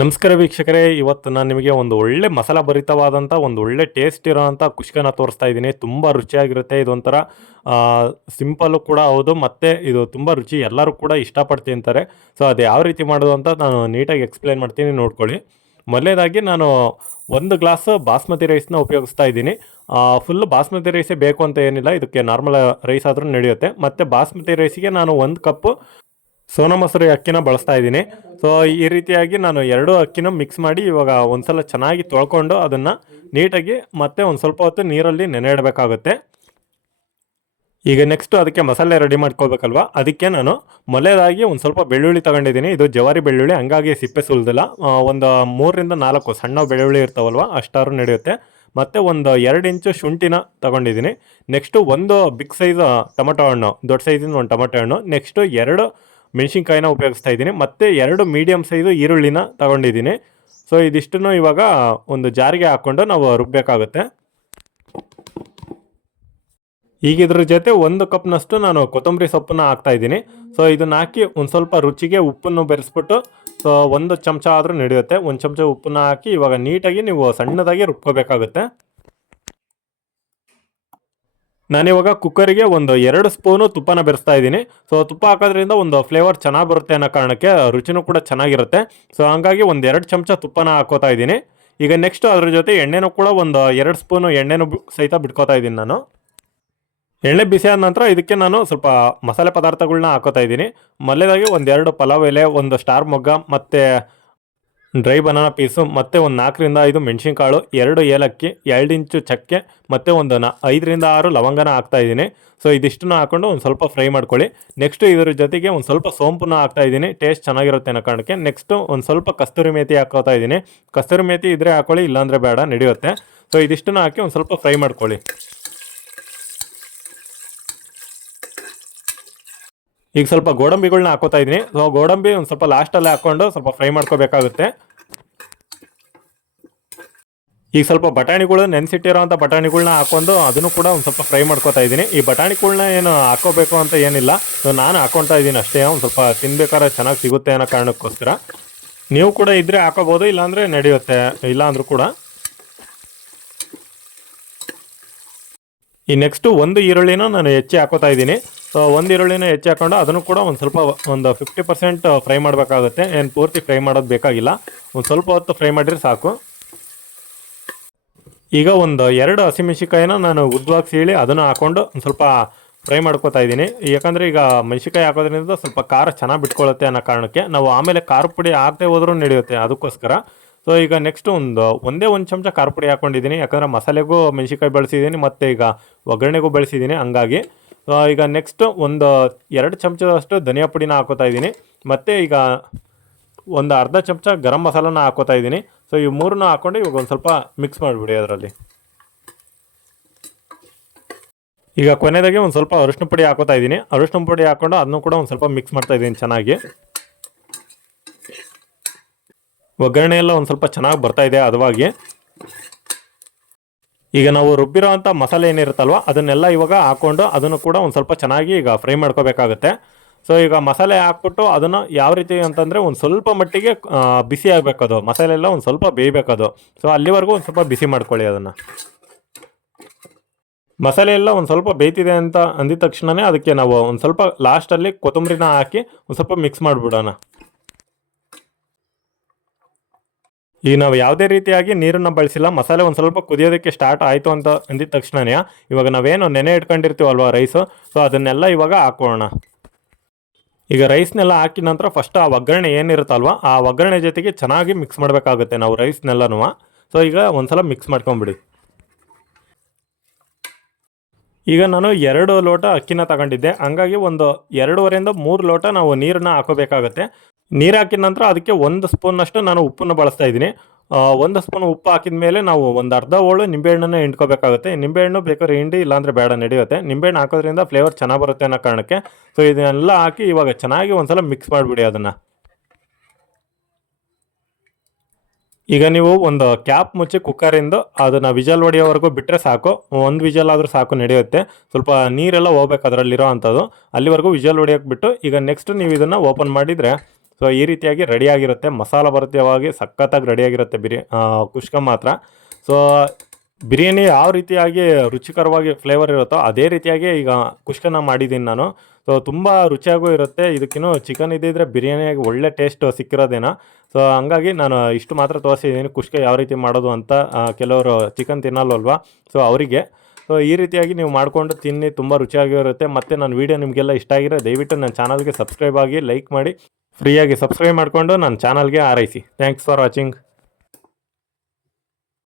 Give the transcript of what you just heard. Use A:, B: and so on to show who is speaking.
A: ನಮಸ್ಕಾರ ವೀಕ್ಷಕರೇ, ಇವತ್ತು ನಾನು ನಿಮಗೆ ಒಂದು ಒಳ್ಳೆ ಮಸಾಲ ಭರಿತವಾದಂಥ ಒಂದು ಒಳ್ಳೆ ಟೇಸ್ಟ್ ಇರೋವಂಥ ಕುಷ್ಕನ ತೋರಿಸ್ತಾ ಇದ್ದೀನಿ. ತುಂಬ ರುಚಿಯಾಗಿರುತ್ತೆ, ಇದೊಂಥರ ಸಿಂಪಲ್ಲು ಕೂಡ ಹೌದು, ಮತ್ತು ಇದು ತುಂಬ ರುಚಿ ಎಲ್ಲರೂ ಕೂಡ ಇಷ್ಟಪಟ್ಟು ತಿಂತಾರೆ ಸೊ ಅದು ಯಾವ ರೀತಿ ಮಾಡೋದು ಅಂತ ನಾನು ನೀಟಾಗಿ ಎಕ್ಸ್ಪ್ಲೈನ್ ಮಾಡ್ತೀನಿ, ನೋಡ್ಕೊಳ್ಳಿ. ಮೊದಲೇದಾಗಿ ನಾನು ಒಂದು ಗ್ಲಾಸ್ ಬಾಸ್ಮತಿ ರೈಸ್ನ ಉಪಯೋಗಿಸ್ತಾ ಇದ್ದೀನಿ. ಫುಲ್ ಬಾಸ್ಮತಿ ರೈಸೇ ಬೇಕು ಅಂತ ಏನಿಲ್ಲ, ಇದಕ್ಕೆ ನಾರ್ಮಲ್ ರೈಸ್ ಆದರೂ ನಡೆಯುತ್ತೆ. ಮತ್ತು ಬಾಸ್ಮತಿ ರೈಸಿಗೆ ನಾನು ಒಂದು ಕಪ್ಪು ಸೋನಾ ಮೊಸರು ಅಕ್ಕಿನ ಬಳಸ್ತಾ ಇದ್ದೀನಿ. ಸೊ ಈ ರೀತಿಯಾಗಿ ನಾನು ಎರಡು ಅಕ್ಕಿನ ಮಿಕ್ಸ್ ಮಾಡಿ ಇವಾಗ ಒಂದ್ಸಲ ಚೆನ್ನಾಗಿ ತೊಳ್ಕೊಂಡು ಅದನ್ನು ನೀಟಾಗಿ ಮತ್ತೆ ಒಂದು ಸ್ವಲ್ಪ ಹೊತ್ತು ನೀರಲ್ಲಿ ನೆನೆ ಇಡಬೇಕಾಗುತ್ತೆ. ಈಗ ನೆಕ್ಸ್ಟ್ ಅದಕ್ಕೆ ಮಸಾಲೆ ರೆಡಿ ಮಾಡ್ಕೋಬೇಕಲ್ವಾ ಅದಕ್ಕೆ ನಾನು ಮೊದಲೇದಾಗಿ ಒಂದು ಸ್ವಲ್ಪ ಬೆಳ್ಳುಳ್ಳಿ ತಗೊಂಡಿದ್ದೀನಿ. ಇದು ಜವಾರಿ ಬೆಳ್ಳುಳ್ಳಿ, ಹಂಗಾಗಿ ಸಿಪ್ಪೆ ಸುಲ್ದಿಲ್ಲ. ಒಂದು ಮೂರರಿಂದ ನಾಲ್ಕು ಸಣ್ಣ ಬೆಳ್ಳುಳ್ಳಿ ಇರ್ತಾವಲ್ವ ಅಷ್ಟಾರು ನಡೆಯುತ್ತೆ. ಮತ್ತು ಒಂದು ಎರಡು ಇಂಚು ಶುಂಠಿನ ತಗೊಂಡಿದ್ದೀನಿ. ನೆಕ್ಸ್ಟು ಒಂದು ಬಿಗ್ ಸೈಜ್ ಟೊಮೊಟೊ ಹಣ್ಣು, ದೊಡ್ಡ ಸೈಜಿನ ಒಂದು ಟೊಮೊಟೊ ಹಣ್ಣು. ನೆಕ್ಸ್ಟು ಎರಡು ಮೆಣಸಿನ್ಕಾಯಿನ ಉಪಯೋಗಿಸ್ತಾ ಇದ್ದೀನಿ. ಮತ್ತು ಎರಡು ಮೀಡಿಯಮ್ ಸೈಜು ಈರುಳ್ಳಿನ ತಗೊಂಡಿದ್ದೀನಿ. ಸೊ ಇದಿಷ್ಟನ್ನು ಇವಾಗ ಒಂದು ಜಾರಿಗೆ ಹಾಕ್ಕೊಂಡು ನಾವು ರುಬ್ಬಬೇಕಾಗುತ್ತೆ ಈಗ ಇದ್ರ ಜೊತೆ ಒಂದು ಕಪ್ನಷ್ಟು ನಾನು ಕೊತ್ತಂಬರಿ ಸೊಪ್ಪನ್ನ ಹಾಕ್ತಾ ಇದ್ದೀನಿ. ಸೊ ಇದನ್ನ ಹಾಕಿ ಒಂದು ಸ್ವಲ್ಪ ರುಚಿಗೆ ಉಪ್ಪನ್ನು ಬೆರೆಸ್ಬಿಟ್ಟು ಸೊ ಒಂದು ಚಮಚ ಆದರೂ ನಡೆಯುತ್ತೆ. ಒಂದು ಚಮಚ ಉಪ್ಪನ್ನ ಹಾಕಿ ಇವಾಗ ನೀಟಾಗಿ ನೀವು ಸಣ್ಣದಾಗಿ ರುಬ್ಕೋಬೇಕಾಗುತ್ತೆ. ನಾನಿವಾಗ ಕುಕ್ಕರಿಗೆ ಒಂದು ಎರಡು ಸ್ಪೂನು ತುಪ್ಪನ ಬೆರೆಸ್ತಾ ಇದ್ದೀನಿ. ಸೊ ತುಪ್ಪ ಹಾಕೋದ್ರಿಂದ ಒಂದು ಫ್ಲೇವರ್ ಚೆನ್ನಾಗಿ ಬರುತ್ತೆ ಅನ್ನೋ ಕಾರಣಕ್ಕೆ ರುಚಿನೂ ಕೂಡ ಚೆನ್ನಾಗಿರುತ್ತೆ. ಸೊ ಹಂಗಾಗಿ ಒಂದು ಎರಡು ಚಮಚ ತುಪ್ಪನ ಹಾಕೋತಾ ಇದ್ದೀನಿ. ಈಗ ನೆಕ್ಸ್ಟ್ ಅದ್ರ ಜೊತೆ ಎಣ್ಣೆನೂ ಕೂಡ ಒಂದು ಎರಡು ಸ್ಪೂನು ಎಣ್ಣೆನೂ ಸಹಿತ ಬಿಟ್ಕೋತಾ ಇದ್ದೀನಿ ನಾನು. ಎಣ್ಣೆ ಬಿಸಿ ಆದ ನಂತರ ಇದಕ್ಕೆ ನಾನು ಸ್ವಲ್ಪ ಮಸಾಲೆ ಪದಾರ್ಥಗಳನ್ನ ಹಾಕೋತಾ ಇದ್ದೀನಿ. ಮೊದಲೇದಾಗಿ ಒಂದೆರಡು ಪಲಾವ್ ಎಲೆ, ಒಂದು ಸ್ಟಾರ್ ಮೊಗ್ಗ ಮತ್ತು ಡ್ರೈ ಬನಾನಾ ಪೀಸು, ಮತ್ತು ಒಂದು ನಾಲ್ಕರಿಂದ ಐದು ಮೆಣಸಿನ್ಕಾಳು, ಎರಡು ಏಲಕ್ಕಿ ಎರಡು ಇಂಚು ಚಕ್ಕೆ, ಮತ್ತು ಒಂದು ನ ಐದರಿಂದ ಆರು ಲವಂಗನ ಹಾಕ್ತಾಯಿದ್ದೀನಿ ಸೊ ಇದಿಷ್ಟನ್ನು ಹಾಕ್ಕೊಂಡು ಒಂದು ಸ್ವಲ್ಪ ಫ್ರೈ ಮಾಡ್ಕೊಳ್ಳಿ. ನೆಕ್ಸ್ಟು ಇದ್ರ ಜೊತೆಗೆ ಒಂದು ಸ್ವಲ್ಪ ಸೋಂಪನ್ನು ಹಾಕ್ತಾಯಿದ್ದೀನಿ ಟೇಸ್ಟ್ ಚೆನ್ನಾಗಿರುತ್ತೆ ಅನ್ನೋ ಕಾರಣಕ್ಕೆ ನೆಕ್ಸ್ಟು ಒಂದು ಸ್ವಲ್ಪ ಕಸ್ತೂರಿ ಮೇತಿ ಹಾಕೋತಾ ಇದ್ದೀನಿ. ಕಸ್ತೂರಿ ಮೇತಿ ಇದ್ರೆ ಹಾಕೊಳ್ಳಿ, ಇಲ್ಲಾಂದರೆ ಬೇಡ, ನಡೆಯುತ್ತೆ. ಸೊ ಇದಿಷ್ಟನ್ನು ಹಾಕಿ ಒಂದು ಸ್ವಲ್ಪ ಫ್ರೈ ಮಾಡ್ಕೊಳ್ಳಿ. ಈಗ ಸ್ವಲ್ಪ ಗೋಡಂಬಿಗಳನ್ನ ಹಾಕೋತಾ ಇದ್ದೀನಿ. ಸೊ ಗೋಡಂಬಿ ಒಂದು ಸ್ವಲ್ಪ ಲಾಸ್ಟಲ್ಲೇ ಹಾಕ್ಕೊಂಡು ಸ್ವಲ್ಪ ಫ್ರೈ ಮಾಡ್ಕೋಬೇಕಾಗುತ್ತೆ. ಈಗ ಸ್ವಲ್ಪ ಬಟಾಣಿಗಳು ನೆನೆಸಿಟ್ಟಿರೋಂಥ ಬಟಾಣಿಗಳನ್ನ ಹಾಕೊಂಡು ಅದನ್ನು ಕೂಡ ಒಂದು ಸ್ವಲ್ಪ ಫ್ರೈ ಮಾಡ್ಕೋತಾ ಇದ್ದೀನಿ. ಈ ಬಟಾಣಿಗಳನ್ನ ಏನು ಹಾಕೋಬೇಕು ಅಂತ ಏನಿಲ್ಲ. ಸೊ ನಾನು ಹಾಕೊತಾ ಇದ್ದೀನಿ ಅಷ್ಟೇ. ಒಂದು ಸ್ವಲ್ಪ ತಿನ್ಬೇಕಾದ್ರೆ ಚೆನ್ನಾಗಿ ಸಿಗುತ್ತೆ ಅನ್ನೋ ಕಾರಣಕ್ಕೋಸ್ಕರ. ನೀವು ಕೂಡ ಇದ್ರೆ ಹಾಕೋಬೋದು, ಇಲ್ಲಾಂದರೆ ನಡೆಯುತ್ತೆ. ಇಲ್ಲಾಂದ್ರೂ ಕೂಡ. ಈ ನೆಕ್ಸ್ಟು ಒಂದು ಈರುಳ್ಳಿನ ನಾನು ಹೆಚ್ಚಿ ಹಾಕೋತಾ ಇದ್ದೀನಿ. ಸೊ ಒಂದು ಈರುಳ್ಳಿನ ಹೆಚ್ಚಿ ಹಾಕೊಂಡು ಅದನ್ನು ಕೂಡ ಒಂದು ಸ್ವಲ್ಪ ಒಂದು ಫಿಫ್ಟಿ ಪರ್ಸೆಂಟ್ ಫ್ರೈ ಮಾಡಬೇಕಾಗುತ್ತೆ. ಏನು ಪೂರ್ತಿ ಫ್ರೈ ಮಾಡೋದು ಬೇಕಾಗಿಲ್ಲ. ಒಂದು ಸ್ವಲ್ಪ ಹೊತ್ತು ಫ್ರೈ ಮಾಡಿದ್ರೆ ಸಾಕು. ಈಗ ಒಂದು ಎರಡು ಹಸಿಮೆಣಸಿಕಾಯಿನ ನಾನು ಉದ್ದವಾಗಿ ಸೀಳಿ ಅದನ್ನು ಹಾಕೊಂಡು ಒಂದು ಸ್ವಲ್ಪ ಫ್ರೈ ಮಾಡ್ಕೋತಾ ಇದ್ದೀನಿ. ಯಾಕಂದರೆ ಈಗ ಮೆಣಸಿಕಾಯಿ ಹಾಕೋದ್ರಿಂದ ಸ್ವಲ್ಪ ಖಾರ ಚೆನ್ನಾಗಿ ಬಿಟ್ಕೊಳ್ಳುತ್ತೆ ಅನ್ನೋ ಕಾರಣಕ್ಕೆ ನಾವು ಆಮೇಲೆ ಖಾರ ಪುಡಿ ಹಾಕದೆ ಹೋದ್ರೂ ನಡೆಯುತ್ತೆ ಅದಕ್ಕೋಸ್ಕರ. ಸೊ ಈಗ ನೆಕ್ಸ್ಟ್ ಒಂದು ಒಂದೇ ಒಂದು ಚಮಚ ಖಾರ ಪುಡಿ ಹಾಕ್ಕೊಂಡಿದ್ದೀನಿ ಯಾಕಂದರೆ ಮಸಾಲೆಗೂ ಮೆಣಸಿಕಾಯಿ ಬಳಸಿದ್ದೀನಿ, ಮತ್ತು ಈಗ ಒಗ್ಗರಣೆಗೂ ಬಳಸಿದ್ದೀನಿ, ಹಂಗಾಗಿ. ಈಗ ನೆಕ್ಸ್ಟ್ ಒಂದು ಎರಡು ಚಮಚದಷ್ಟು ಧನಿಯಾ ಪುಡಿನ ಹಾಕೋತಾ ಇದ್ದೀನಿ. ಮತ್ತು ಈಗ ಒಂದು ಅರ್ಧ ಚಮಚ ಗರಂ ಮಸಾಲನ ಹಾಕೋತಾ ಇದ್ದೀನಿ. ಸೊ ಈ ಮೂರನ್ನ ಹಾಕ್ಕೊಂಡು ಇವಾಗ ಒಂದು ಸ್ವಲ್ಪ ಮಿಕ್ಸ್ ಮಾಡಿಬಿಡಿ ಅದರಲ್ಲಿ. ಈಗ ಕೊನೆಯದಾಗಿ ಒಂದು ಸ್ವಲ್ಪ ಅರಿಶಿನ ಪುಡಿ ಹಾಕೋತಾ ಇದ್ದೀನಿ. ಅರಿಶಿನ ಪುಡಿ ಹಾಕ್ಕೊಂಡು ಅದನ್ನು ಕೂಡ ಒಂದು ಸ್ವಲ್ಪ ಮಿಕ್ಸ್ ಮಾಡ್ತಾ ಇದ್ದೀನಿ ಚೆನ್ನಾಗಿ. ಒಗ್ಗರಣೆ ಎಲ್ಲ ಒಂದು ಸ್ವಲ್ಪ ಚೆನ್ನಾಗಿ ಬರ್ತಾ ಇದೆ, ಹದವಾಗಿ. ಈಗ ನಾವು ರುಬ್ಬಿರೋ ಅಂಥ ಮಸಾಲೆ ಏನಿರುತ್ತಲ್ವ, ಅದನ್ನೆಲ್ಲ ಇವಾಗ ಹಾಕೊಂಡು ಅದನ್ನು ಕೂಡ ಒಂದು ಸ್ವಲ್ಪ ಚೆನ್ನಾಗಿ ಈಗ ಫ್ರೈ ಮಾಡ್ಕೋಬೇಕಾಗುತ್ತೆ. ಸೊ ಈಗ ಮಸಾಲೆ ಹಾಕ್ಬಿಟ್ಟು ಅದನ್ನು ಯಾವ ರೀತಿ ಅಂತಂದರೆ ಒಂದು ಸ್ವಲ್ಪ ಮಟ್ಟಿಗೆ ಬಿಸಿ ಆಗಬೇಕು ಮಸಾಲೆ ಎಲ್ಲ ಒಂದು ಸ್ವಲ್ಪ ಬೇಯಬೇಕದು ಸೊ ಅಲ್ಲಿವರೆಗೂ ಒಂದು ಸ್ವಲ್ಪ ಬಿಸಿ ಮಾಡ್ಕೊಳ್ಳಿ ಅದನ್ನು. ಮಸಾಲೆ ಎಲ್ಲ ಒಂದು ಸ್ವಲ್ಪ ಬೇಯ್ತಿದೆ ಅಂತ ಅಂದಿದ ತಕ್ಷಣವೇ ಅದಕ್ಕೆ ನಾವು ಒಂದು ಸ್ವಲ್ಪ ಲಾಸ್ಟಲ್ಲಿ ಕೊತ್ತಂಬರಿನ ಹಾಕಿ ಒಂದು ಸ್ವಲ್ಪ ಮಿಕ್ಸ್ ಮಾಡಿಬಿಡೋಣ. ಈಗ ನಾವು ಯಾವುದೇ ರೀತಿಯಾಗಿ ನೀರನ್ನು ಬಳಸಿಲ್ಲ. ಮಸಾಲೆ ಒಂದು ಸ್ವಲ್ಪ ಕುದಿಯೋದಕ್ಕೆ ಸ್ಟಾರ್ಟ್ ಆಯಿತು ಅಂತ ಅಂದಿದ ತಕ್ಷಣನೇ ಇವಾಗ ನಾವೇನು ನೆನೆ ಇಟ್ಕೊಂಡಿರ್ತೀವಲ್ವ ರೈಸು ಸೊ ಅದನ್ನೆಲ್ಲ ಇವಾಗ ಹಾಕೋಣ. ಈಗ ರೈಸ್ನೆಲ್ಲ ಹಾಕಿದ ನಂತರ ಫಸ್ಟ್ ಆ ಒಗ್ಗರಣೆ ಏನಿರುತ್ತಲ್ವ, ಆ ಒಗ್ಗರಣೆ ಜೊತೆಗೆ ಚೆನ್ನಾಗಿ ಮಿಕ್ಸ್ ಮಾಡಬೇಕಾಗುತ್ತೆ ನಾವು ರೈಸ್ನೆಲ್ಲನೂ ಸೊ ಈಗ ಒಂದ್ಸಲ ಮಿಕ್ಸ್ ಮಾಡ್ಕೊಂಬಿಡಿ. ಈಗ ನಾನು ಎರಡು ಲೋಟ ಅಕ್ಕಿನ ತಗೊಂಡಿದ್ದೆ. ಹಂಗಾಗಿ ಒಂದು ಎರಡೂವರೆಯಿಂದ ಮೂರು ಲೋಟ ನಾವು ನೀರನ್ನ ಹಾಕೋಬೇಕಾಗತ್ತೆ. ನೀರು ಹಾಕಿದ ನಂತರ ಅದಕ್ಕೆ ಒಂದು ಸ್ಪೂನಷ್ಟು ನಾನು ಉಪ್ಪನ್ನು ಬಳಸ್ತಾ ಇದ್ದೀನಿ. ಒಂದು ಸ್ಪೂನ್ ಉಪ್ಪು ಹಾಕಿದ ಮೇಲೆ ನಾವು ಒಂದು ಅರ್ಧ ಹೋಳು ನಿಂಬೆಹಣ್ಣನ್ನು ಹಿಂಡ್ಕೋಬೇಕಾಗುತ್ತೆ. ನಿಂಬೆಹಣ್ಣು ಬೇಕಾದ್ರೆ ಹಿಂಡಿ, ಇಲ್ಲಾಂದರೆ ಬೇಡ, ನಡೆಯುತ್ತೆ. ನಿಂಬೆಹಣ್ಣು ಹಾಕೋದ್ರಿಂದ ಫ್ಲೇವರ್ ಚೆನ್ನಾಗಿ ಬರುತ್ತೆ ಅನ್ನೋ ಕಾರಣಕ್ಕೆ. ಸೊ ಇದನ್ನೆಲ್ಲ ಹಾಕಿ ಇವಾಗ ಚೆನ್ನಾಗಿ ಒಂದ್ಸಲ ಮಿಕ್ಸ್ ಮಾಡಿಬಿಡಿ ಅದನ್ನು. ಈಗ ನೀವು ಒಂದು ಕ್ಯಾಪ್ ಮುಚ್ಚಿ ಕುಕ್ಕರಿಂದ ಅದನ್ನು ವಿಜಲ್ ಹೊಡೆಯೋವರೆಗೂ ಬಿಟ್ಟರೆ ಸಾಕು. ಒಂದು ವಿಜಲ್ ಆದರೂ ಸಾಕು, ನಡೆಯುತ್ತೆ. ಸ್ವಲ್ಪ ನೀರೆಲ್ಲ ಹೋಗ್ಬೇಕು ಅದರಲ್ಲಿರೋ ಅಂಥದ್ದು. ಅಲ್ಲಿವರೆಗೂ ವಿಜಲ್ ಹೊಡಿಯೋಕೆ ಬಿಟ್ಟು ಈಗ ನೆಕ್ಸ್ಟ್ ನೀವು ಇದನ್ನು ಓಪನ್ ಮಾಡಿದರೆ ಸೊ ಈ ರೀತಿಯಾಗಿ ರೆಡಿಯಾಗಿರುತ್ತೆ ಮಸಾಲ ಭರಿತವಾಗಿ ಸಖತ್ತಾಗಿ ರೆಡಿಯಾಗಿರುತ್ತೆ ಬಿರಿಯಾ ಕುಷ್ಕ ಮಾತ್ರ. ಸೊ ಬಿರಿಯಾನಿ ಯಾವ ರೀತಿಯಾಗಿ ರುಚಿಕರವಾಗಿ ಫ್ಲೇವರ್ ಇರುತ್ತೋ ಅದೇ ರೀತಿಯಾಗಿ ಈಗ ಕುಷ್ಕನ ಮಾಡಿದ್ದೀನಿ ನಾನು. ಸೊ ತುಂಬ ರುಚಿಯಾಗೂ ಇರುತ್ತೆ. ಇದಕ್ಕಿನ್ನೂ ಚಿಕನ್ ಇದ್ದಿದ್ರೆ ಬಿರಿಯಾನಿಯಾಗಿ ಒಳ್ಳೆ ಟೇಸ್ಟ್ ಸಿಕ್ಕಿರೋದೇನೋ. ಸೊ ಹಂಗಾಗಿ ನಾನು ಇಷ್ಟು ಮಾತ್ರ ತೋರಿಸಿದ್ದೀನಿ. ಕುಷ್ಕ ಯಾವ ರೀತಿ ಮಾಡೋದು ಅಂತ ಕೆಲವರು ಚಿಕನ್ ತಿನ್ನಲ್ವಲ್ವಾ? ಸೊ ಅವರಿಗೆ. ಸೊ ಈ ರೀತಿಯಾಗಿ ನೀವು ಮಾಡಿಕೊಂಡು ತಿನ್ನಿ, ತುಂಬ ರುಚಿಯಾಗಿರುತ್ತೆ. ಮತ್ತು ನನ್ನ ವೀಡಿಯೋ ನಿಮಗೆಲ್ಲ ಇಷ್ಟ ಆಗಿರೋ ದಯವಿಟ್ಟು ನನ್ನ ಚಾನಲ್ಗೆ ಸಬ್ಸ್ಕ್ರೈಬ್ ಆಗಿ ಲೈಕ್ ಮಾಡಿ ಫ್ರೀಯಾಗಿ ಸಬ್ಸ್ಕ್ರೈಬ್ ಮಾಡಿಕೊಂಡು ನನ್ನ ಚಾನಲ್ಗೆ ಆರೈಸಿ ಥ್ಯಾಂಕ್ಸ್ ಫಾರ್ ವಾಚಿಂಗ್